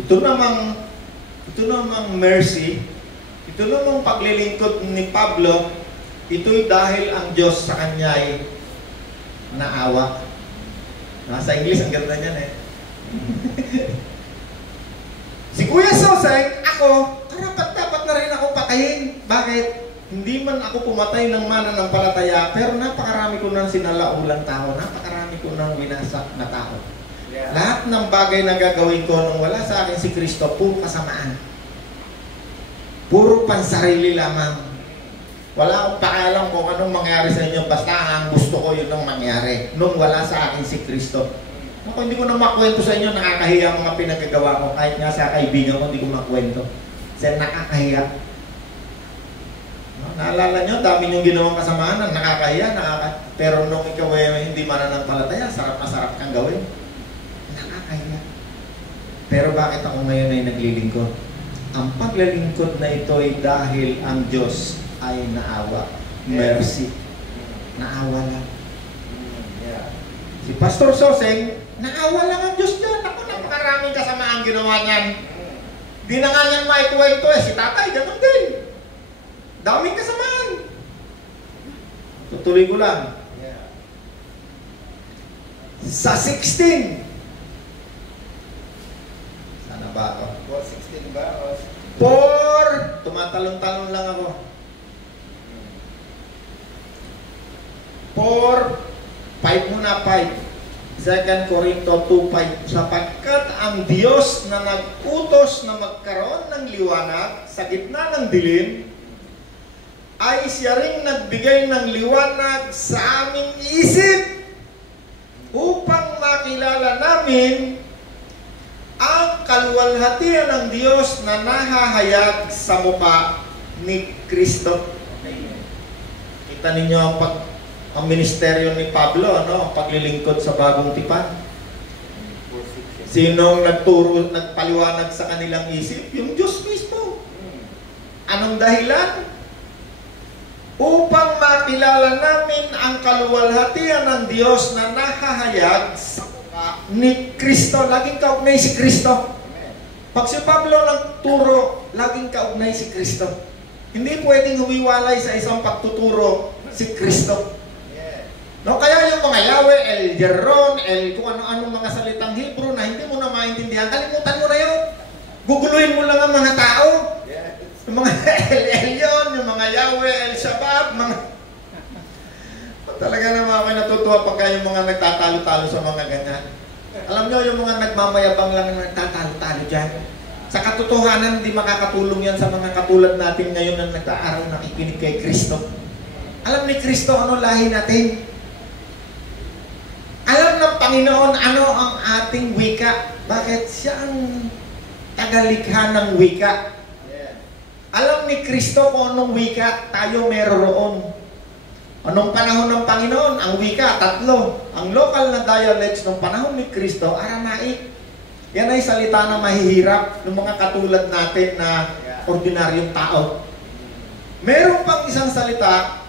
Ito namang mercy, ito namang paglilingkod ni Pablo, ito'y dahil ang Diyos sa kanya ay naawa. Sa English, ang ganda niyan eh. Si Kuya Soseng, ako, karapat dapat na rin ako patayin. Bakit? Hindi man ako pumatay ng mananampalataya, pero napakarami ko nang sinalaulang tao, napakarami ko nang winasak na tao. Lahat ng bagay na gagawin ko nung wala sa akin si Kristo, puro kasamaan. Puro pansarili lamang. Wala akong pakialam kung anong mangyari sa inyo, basta ang gusto ko yun ang mangyari. Nung wala sa akin si Kristo. Ako, hindi ko na makwento sa inyo, nakakahiya ang mga pinagagawa ko. Kahit nga sa kaibigan ko, hindi ko makwento. Kasi nakakahiya. Naalala nyo, dami niyong ginawang kasamaan, nakakahiya, pero nung ikaw ay hindi mananampalataya, sarap na sarap kang gawin. Nakakahiya. Pero bakit ako ngayon ay naglilingkod? Ang paglilingkod na ito ay dahil ang Diyos ay naawa. Mercy. Naawa lang. Si Pastor Soseng, naawa lang ang Diyos dyan. Ako, napakaraming kasamaan ginawa niyan. Di na nga niyan maikwento eh. Si tatay, ganun din. Daming kasamaan. Tutuloy ko lang. Sa 16. Sana ba ako? 16 ba? Tumatalon-talon lang ako. 5 muna, 5. 2 Corinto 2:5. Sapagkat ang Diyos na nag-utos na magkaroon ng liwanag sa gitna ng dilim, ay siya ring nagbigay ng liwanag sa aming isip upang makilala namin ang kaluwalhatian ng Diyos na nahahayag sa mukha ni Kristo. Kita ninyo ang ministeryo ni Pablo, ang paglilingkod sa bagong tipan. Sinong nagpaliwanag sa kanilang isip? Yung Diyos mismo. Anong dahilan? Upang makilala namin ang kaluwalhatian ng Diyos na nahahayag sa mukha ni Kristo. Laging kaugnay si Kristo. Pag si Pablo nagturo, laging kaugnay si Kristo. Hindi pwedeng humiwalay sa isang pagtuturo si Kristo. No, kaya yung mga Yahweh, El Jeron, kung ano-anong mga salitang Hebrew na hindi mo na maintindihan, kalimutan mo na yun. Guguluhin mo lang ang mga tao. Yung mga El Elyon, yung mga Yahweh, El Shabbat, talaga naman ako natutuwa pagka yung mga nagtatalo-talo sa mga ganyan. Alam nyo, yung mga nagmamayabang lang na nagtatalo-talo dyan. Sa katotohanan, hindi makakatulong yan sa mga katulad natin ngayon na nag-aaral nakikinig kay Kristo. Alam ni Kristo ano lahi natin. Alam ng Panginoon ano ang ating wika. Bakit? Siya ang tagalikha ng wika. Alam ni Kristo kung anong wika tayo meron. Anong panahon ng Panginoon? Ang wika, 3. Ang local na dialects ng panahon ni Kristo, Aramaic. Yan ay salita na mahihirap ng mga katulad natin na ordinaryong tao. Meron pang isang salita,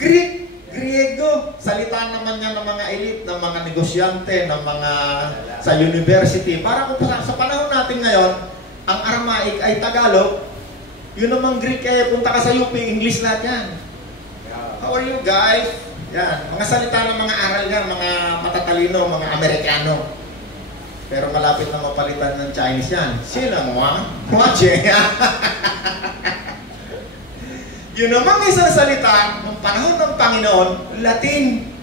Greek, Griego. Salita naman yan ng mga elite, ng mga negosyante, ng mga sa university. Para kung sa panahon natin ngayon, ang Aramaic ay Tagalog. Yun namang Greek, punta ka sa UP, English lahat yan. How are you guys? Yan, mga salita ng mga aral yan, mga matatalino, mga Amerikano. Pero malapit na mapalitan ng Chinese yan. Sila mo, ha? Watch it. Yun namang isang salita, ng panahon ng Panginoon, Latin.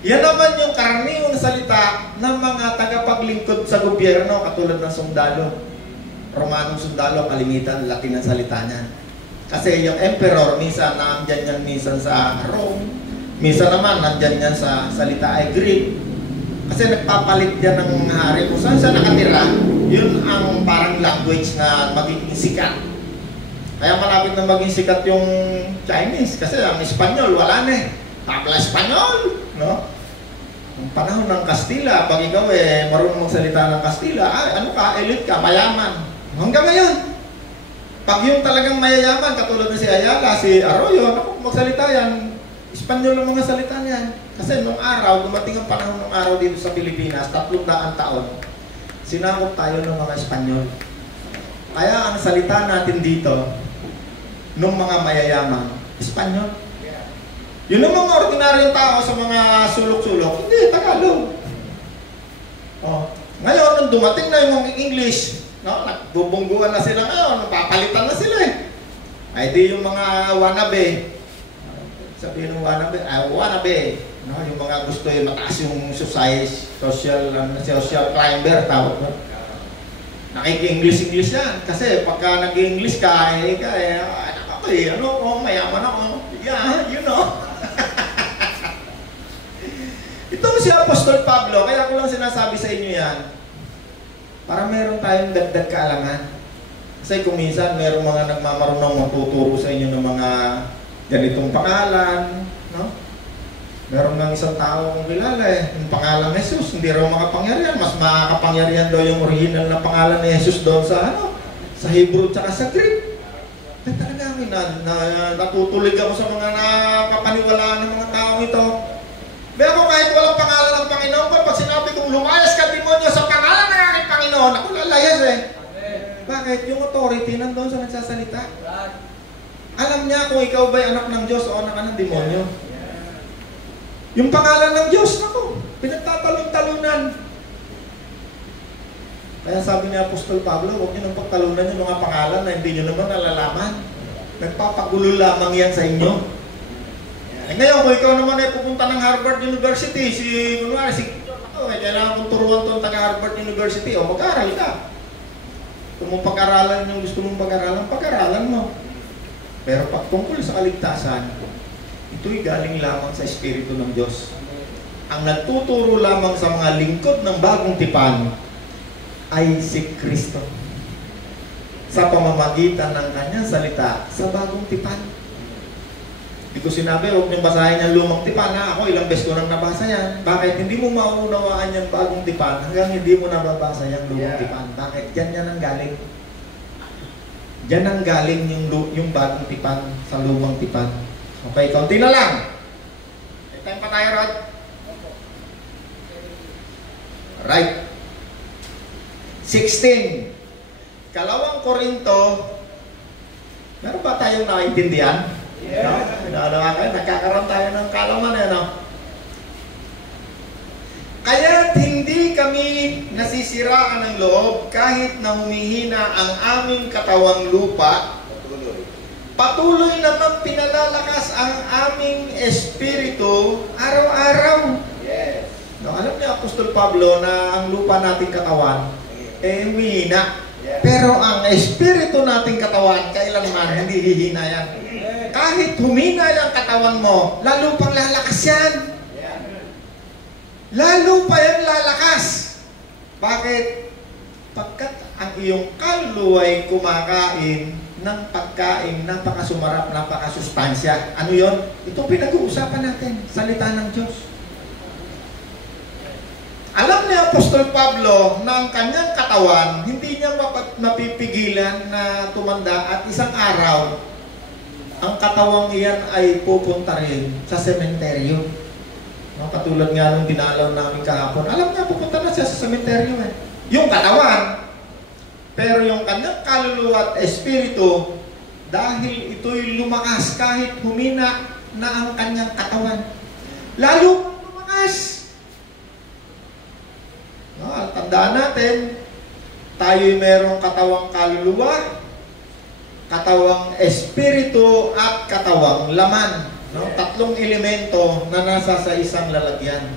Yan naman yung karaniwang salita ng mga tagapaglingkod sa gobyerno, katulad ng sundalo. Romanong sundalo, kalimitan, Latin ang salita niyan. Kasi yung emperor, minsan nandyan yan minsan sa Rome, minsan naman nandyan yan sa salita ay Greek. Kasi nagpapalit yan ng hari. Kung saan siya nakatira, yun ang parang language na magiging sikat. Kaya malapit na maging sikat yung Chinese. Kasi ang Espanyol, wala na eh. Habla Espanyol, no? Ang panahon ng Kastila, pag ikaw marunong magsalita ng Kastila, ano ka, elite ka, mayaman. Hanggang ngayon, pag yung talagang mayayaman, katulad na si Ayala, si Arroyo, ako magsalita yan, Espanyol ang mga salita niyan. Kasi nung araw, dumating ang panahon ng araw dito sa Pilipinas, 300 taon, sinakop tayo ng mga Espanyol. Kaya ang salita natin dito, nung mga mayayaman, Espanyol. Yun ang mga ordinaryong tao sa mga sulok-sulok, hindi, Tagalog. Oh. Ngayon, nung dumating na yung English, no, nagbubungguan na sila ngayon, napapalitan na sila eh. Ay di yung mga wannabe, sabihin ng wannabe, no, yung mga gusto yung mataas yung social climber, tawag mo. Nakiki-English yan. Kasi pagka nag-English ka, mayaman ako. Yeah, you know. Itong si Apostol Pablo, kaya ko lang sinasabi sa inyo yan, para meron tayong dagdag kaalaman. Kasi kung minsan, meron mga nagmamarunong matuturo sa inyo ng mga ganitong pangalan, no? Meron ng isang tao kong kilala yung pangalan ni Jesus, hindi raw makapangyarihan. Mas makakapangyarihan daw yung original na pangalan ni Jesus doon sa sa Hebrew at sa Greek. Ay talaga, natutulig ako sa mga napapaniwalaan ng mga tao ito. Pero kahit walang pangalan ng Panginoon, pag sinabi kong lumayas ka demonyo sa pangalan ng aking Panginoon, ako lalayas eh. Bakit? Yung authority nandun sa nagsasalita. Alam niya kung ikaw ba'y anak ng Diyos o anak ng demonyo. Yung pangalan ng Diyos, ako, pinagtatalon-talunan. Kaya sabi ni Apostol Pablo, huwag niyo nang pagtalunan yung mga pangalan na hindi niyo naman nalalaman. Nagpapagulo lamang yan sa inyo. Ngayon, kung ikaw naman ay pupunta ng Harvard University, kailangan kong turuan itong taga-Harvard University, o mag-aral ka. Kung mong pag-aralan yung gusto mong pag-aralan mo. Pero pag tungkol sa kaligtasan, ito'y galing lamang sa Espiritu ng Diyos. Ang nagtuturo lamang sa mga lingkod ng bagong tipan ay si Kristo. Sa pamamagitan ng kanyang salita sa bagong tipan. Hindi ko sinabi, huwag niyong basahin yung lumang tipan. Ako, ilang beses ko nang nabasa yan. Bakit? Hindi mo maunawaan yung bagong tipan hanggang hindi mo nababasa yung lumang tipan. Bakit? Diyan yan ang galing. Diyan ang galing yung bagong tipan sa lumang tipan. Okay, kaunti na lang. May time pa tayo, Rod? Right. 16. 2 Korinto. Meron ba tayong nakaintindihan? Yeah. No? Nagkakaroon tayo ng kalaman, no? Kaya't hindi kami nasisiraan ng loob kahit na humihina ang aming katawang lupa. Patuloy naman pinalalakas ang aming espiritu araw-araw. Yes. No, alam niyo, Apostol Pablo, na ang lupa nating katawan humihina. Yes. Pero ang espiritu nating katawan kailanman hindi hihina yan. Yes. Kahit humina yung katawan mo, lalo pang lalakas yan. Yes. Lalo pa yan lalakas. Bakit? Pagkat ang iyong kaluluwa ay kumakain ng pagkain, napakasumarap, napakasustansya. Ano yon? Ito pinag-uusapan natin, salita ng Diyos. Alam ni Apostol Pablo na ang kanyang katawan, hindi niya mapipigilan na tumanda at isang araw, ang katawang iyan ay pupunta rin sa sementeryo. No, katulad nga nung dinalaw namin kahapon, alam niya, pupunta na siya sa sementeryo eh. Yung katawan, pero yung kanyang kaluluwa at espiritu, dahil ito'y lumakas kahit humina na ang kanyang katawan. Lalo lumakas. No, tandaan natin, tayo'y merong katawang kaluluwa, katawang espiritu, at katawang laman. No? Tatlong elemento na nasa sa isang lalagyan.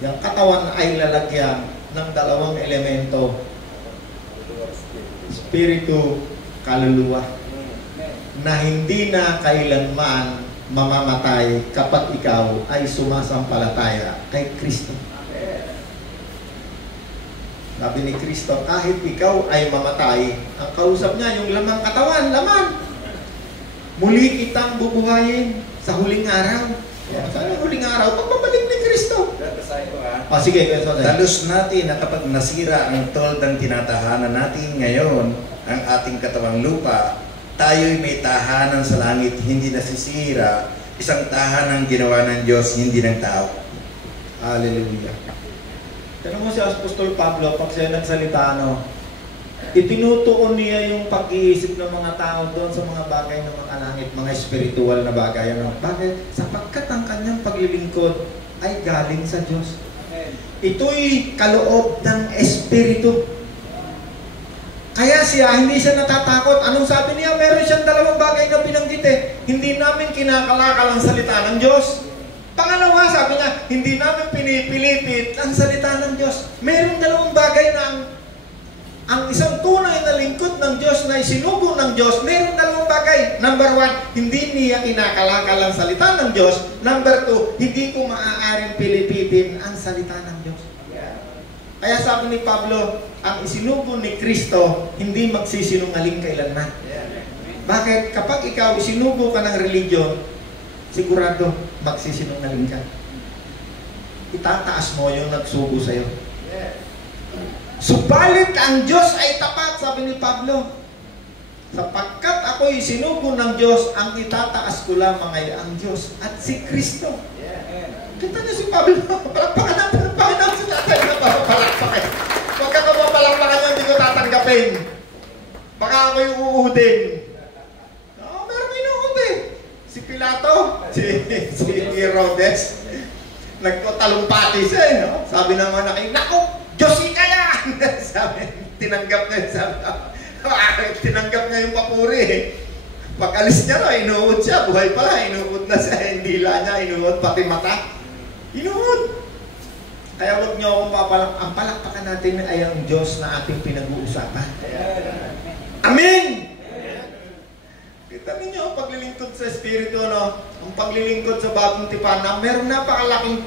Yung katawan ay lalagyan ng dalawang elemento. Espiritu, kaluluwa. Na hindi na kailanman mamamatay kapag ikaw ay sumasampalataya kay Kristo. Sabi ni Kristo, kahit ikaw ay mamatay, ang kausap niya, yung lamang katawan, laman. Muli kitang bubuhayin sa huling araw. Saan ang huling araw? Pagbabalik ni Kristo. Sige. Dalos natin na kapag nasira ang toldang tinatahanan natin ngayon, ang ating katawang lupa, tayo'y may tahanan sa langit, hindi nasisira, isang tahanan ginawa ng Diyos, hindi ng tao. Hallelujah. Tanong mo si Apostol Pablo, pag siya nagsalita, itinutuon niya yung pag-iisip ng mga tao doon sa mga bagay ng mga langit, mga spiritual na bagay. Bakit? Sapagkat ang kanyang paglilingkod ay galing sa Diyos. Ito'y kaloob ng espiritu. Kaya hindi siya natatakot. Anong sabi niya? Meron siyang dalawang bagay na binanggit eh. Hindi namin kinakalakal ang salita ng Diyos. Pangalawa, sabi niya, hindi namin pinipilipit ang salita ng Diyos. Merong dalawang bagay na ang isang tunay na lingkod ng Diyos na isinugo ng Diyos, merong dalawang bagay. Number 1, hindi niya kinakalakal ang salita ng Diyos. Number 2, hindi ko maaaring pilipitin ang salita ng Diyos. Kaya sabi ni Pablo, ang isinugo ni Kristo, hindi magsisinungaling kailanman. Bakit? Kapag ikaw isinugo ka ng religion, sigurado magsisinungaling ka. Itataas mo yung nagsugo sa'yo. Subalit ang Diyos ay tapat, sabi ni Pablo. Sapagkat ako'y sinugo ng Diyos, ang itataas ko lamang ay ang Diyos at si Kristo. Kita niyo si Pablo, palakpakan natin sa tatay na palakpakan. Huwag ka naman palakpakan yung hindi ko tatanggapin. Baka ako'y uudin. Meron inuudi. Si Pilato, si Herodes, nagkatalumpati siya, no? Sabi ng mga anak, naku, Diyosi ka yan! Sabi, tinanggap na yun, tinanggap niya yung papuri. Pag alis niya, inuud siya, buhay pala, inuud na siya, hindi lang niya, inuud pati mata. Inuud! Kaya huwag niyo akong ang palakpakan natin ay ang Diyos na ating pinag-uusapan. Amen! Kita ninyo ang paglilingkod sa Espiritu, ang paglilingkod sa Bagong Tipan, meron napakalaking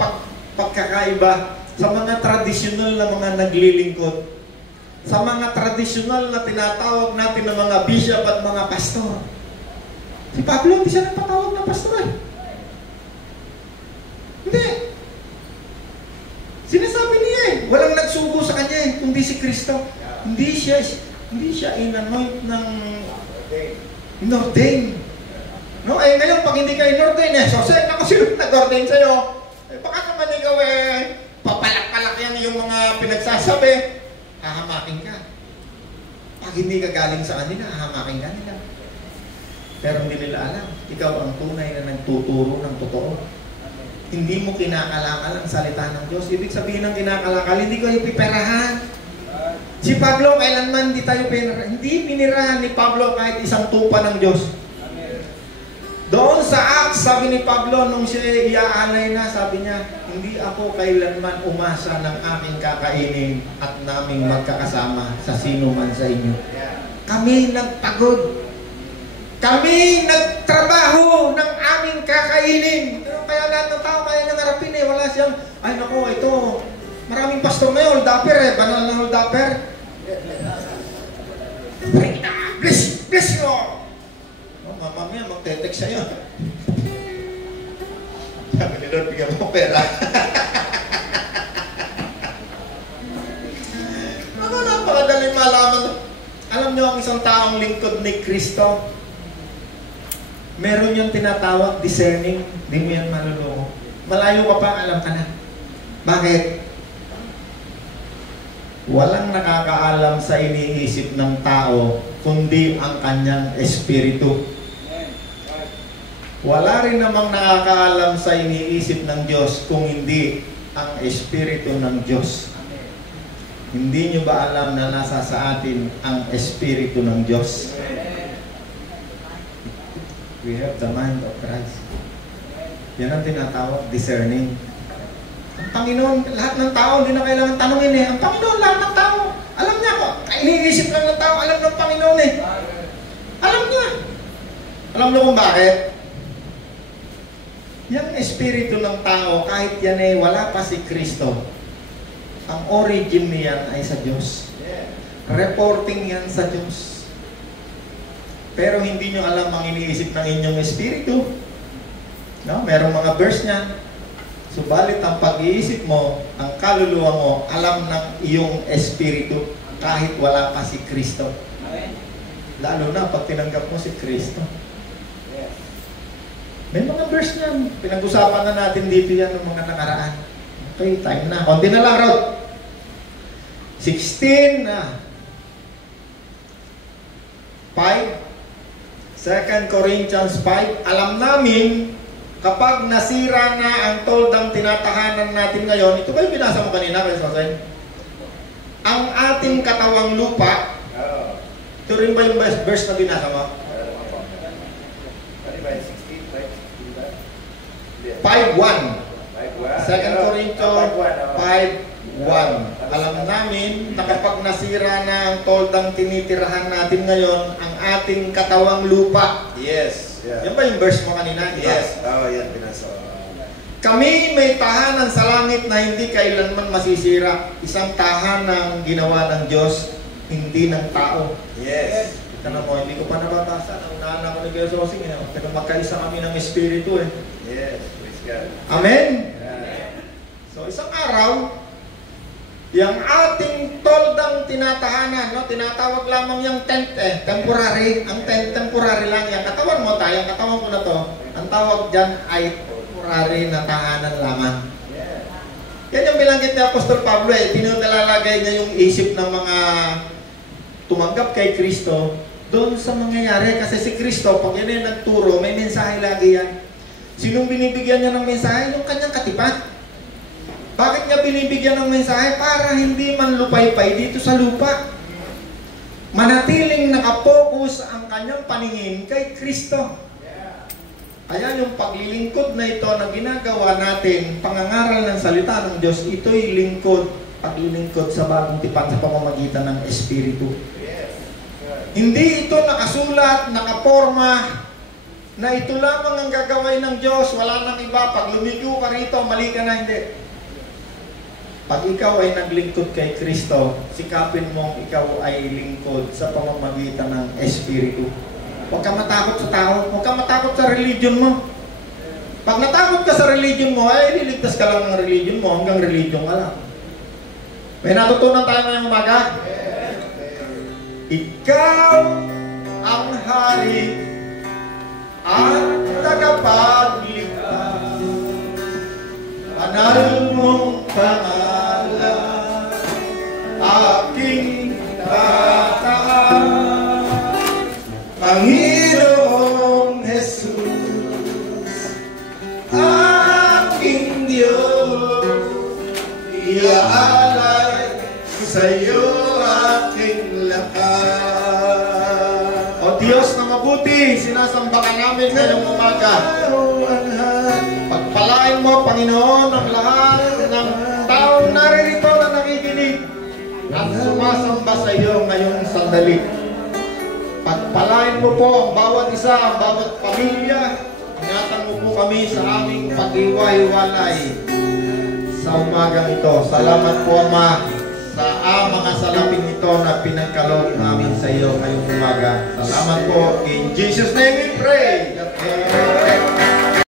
pagkakaiba sa mga tradisyonal na mga naglilingkod. Sa mga tradisyonal na tinatawag natin ng mga bishop at mga pastor. Si Pablo, hindi siya nagpatawag ng pastor. Hindi. Sinasabi niya walang nagsugo sa kanya kundi si Kristo. Hindi siya in-anoint ng in-ordain. No, ngayon pag hindi ka in-ordain, so naku, sino nag-ordain sa'yo? Baka naman ikaw papalak-palak yan yung mga pinagsasabi, hahamakin ka. Pag hindi ka galing sa kanila, hahamakin ka nila. Pero hindi nila alam, ikaw ang tunay na nagtuturo ng totoo. Hindi mo kinakalakal ang salita ng Diyos. Ibig sabihin ng kinakalakal, hindi ko yung piperahan. Si Pablo, kailanman hindi tayo pinirahan. Hindi pinirahan ni Pablo kahit isang tupa ng Diyos. Doon sa Acts, sabi ni Pablo, nung siya iaalay na, sabi niya, hindi ako kailanman umasa ng aking kakainin at naming magkakasama sa sino man sa inyo. Kami nagpagod. Kami nagtrabaho ng aming kakainin. Pero kaya lahat ng tao kaya niyang harapin wala siyang, ay naku, ito, maraming pastor ngayon, hold-upper banal na hold-upper. Bless you! magte-text sa'yo. Sabi ni Lord, bigyan mo pera. Ano, napakadaling malaman. Alam niyo ang isang taong lingkod ni Kristo, meron yung tinatawag discerning. Di mo yan maluloko. Malayo ka pa, alam ka na. Bakit? Walang nakakaalam sa iniisip ng tao kundi ang kanyang espiritu. Wala rin namang nakakaalam sa iniisip ng Diyos kung hindi ang espiritu ng Diyos. Hindi nyo ba alam na nasa sa atin ang espiritu ng Diyos? We have the mind of Christ. Yan ang tinatawag, discerning. Ang Panginoon, lahat ng tao, hindi na kailangan tanungin eh. Ang Panginoon, lahat ng tao, alam niya ko. Iniisip lang ng tao, alam ng Panginoon eh. Alam niya. Alam niyo kung bakit? Yung espiritu ng tao, kahit yan eh, wala pa si Kristo, ang origin niyan ay sa Diyos. Reporting yan sa Diyos. Pero hindi nyo alam ang iniisip ng inyong espiritu. No? Merong mga verse niyan. Subalit ang pag-iisip mo, ang kaluluwa mo, alam ng iyong espiritu kahit wala pa si Kristo. Lalo na pag tinanggap mo si Kristo. May mga verse niyan. Pinag-usapan na natin dito yan ng mga nakaraan. Okay, time na. Konti na lang, Rod. 16 na. 5. 2 Corinthians 5. Alam namin, kapag nasira na ang toldang tinatahanan natin ngayon, ito ba yung binasa mo kanina, Sosay? Ang ating katawang lupa, ito rin ba yung verse na binasa mo? 5.1 2 Corinthians 5.1 Alam namin na kapag nasira na ang toldang tinitirahan natin ngayon, ang ating katawang lupa. Yes. Yeah. Yan ba yung verse mo kanina? Yes. Oh, yan binasa. Kami may tahanan sa langit na hindi kailanman masisira. Isang tahanang ginawa ng Diyos, hindi ng tao. Yes. Tanong mo, hindi ko pa nababasa. Naunahan ako ni Kuya Sosing. Pero magkaisa kami ng espiritu eh. Yes. Praise God. Amen? Yeah. So isang araw, yung ating toldang tinatahanan, no? Tinatawag lamang yung tent eh, temporary. Ang tent, temporary lang. Yung katawan mo tayo, yung katawan ko na to, ang tawag dyan ay temporary na tahanan lamang. Yan yung bilanggit ni Apostol Pablo eh. Tinulalagay niya yung isip ng mga tumanggap kay Kristo doon sa mangyayari. Kasi si Kristo, pag yan ay nagturo, may mensahe lagi yan. Sinong binibigyan niya ng mensahe? Yung kanyang katipat. Bakit niya binibigyan ng mensahe? Para hindi man lupay-pay dito sa lupa. Manatiling nakapokus ang kanyang paningin kay Kristo. Kaya yung paglilingkod na ito na ginagawa natin, pangangaral ng salita ng Diyos, ito'y lingkod, paglilingkod sa bagong tipan sa pamamagitan ng Espiritu. Hindi ito nakasulat, nakaporma, na ito lamang ang gagawin ng Diyos, wala nang iba. Pag lumigo ka rito, mali ka na, hindi. Pag ikaw ay naglingkod kay Kristo, sikapin mong ikaw ay lingkod sa pamamagitan ng Espiritu. Huwag ka matakot sa tao, huwag ka matakot sa religion mo. Pag natakot ka sa religion mo, ay liligtas ka lang ng religion mo, hanggang religion ka lang. May natutunan tayo ngayong umaga? Ikaw ang hari at tagapagligtas. Banal mong pangalan, aking tataan, Panginoong Jesus, aking Diyos, iaalay sa iyo aking lakas. O Diyos na mabuti, sinasamba ka namin ngayong umaga. Pagpalain mo, Panginoon, ang lahat ng taong naririto na nakikinig at sumasamba sa iyo ngayong sandali. Pagpalain mo po ang bawat isa, ang bawat pamilya. Ingatan mo po kami sa aming pag-iwalay sa umagang ito. Salamat po, Ama, sa mga salaping ito na pinagkaloob namin sa iyo ngayong umaga. Salamat po. In Jesus' name we pray. Amen.